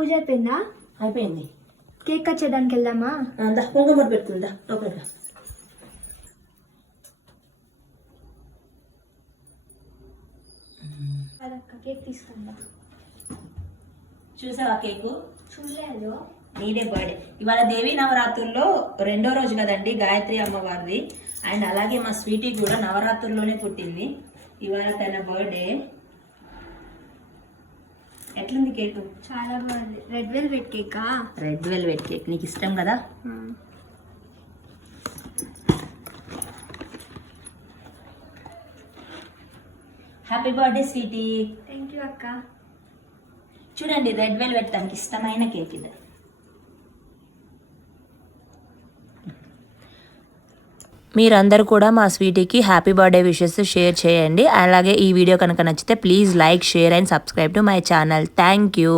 పూజ అయిపోయిందా? అయిపోయింది. Cake cut చేయడానికి వెళ్దామా? పొంగమూట పెట్టుకుందా లోపల. కేక్ తీసుకుందా. చూసావా కేకు? చూడలేదు. నీదే బర్త్డే. ఇవాళ దేవి నవరాత్రుల్లో 2వ రోజు కదండి గాయత్రి అమ్మవారిది. అండ్ అలాగే మా స్వీటీ కూడా నవరాత్రుల్లోనే పుట్టింది. ఇవాళ తన బర్త్డే. ఎట్లుంది కేకు? చాలా బాగుంది. రెడ్ వెల్వెట్ కేకా? రెడ్ వెల్వెట్ కేక్ నీకు ఇష్టం కదా. Happy birthday sweetie. Thank you అక్క. చూడండి రెడ్ వెల్వెట్ తనకి ఇష్టమైన కేక్ ఇది. మీరందరూ కూడా మా స్వీటీకి హ్యాపీ బర్త్డే విషెస్ షేర్ చేయండి. అలాగే ఈ వీడియో కనుక నచ్చితే please like, share and subscribe to my channel. Thank you.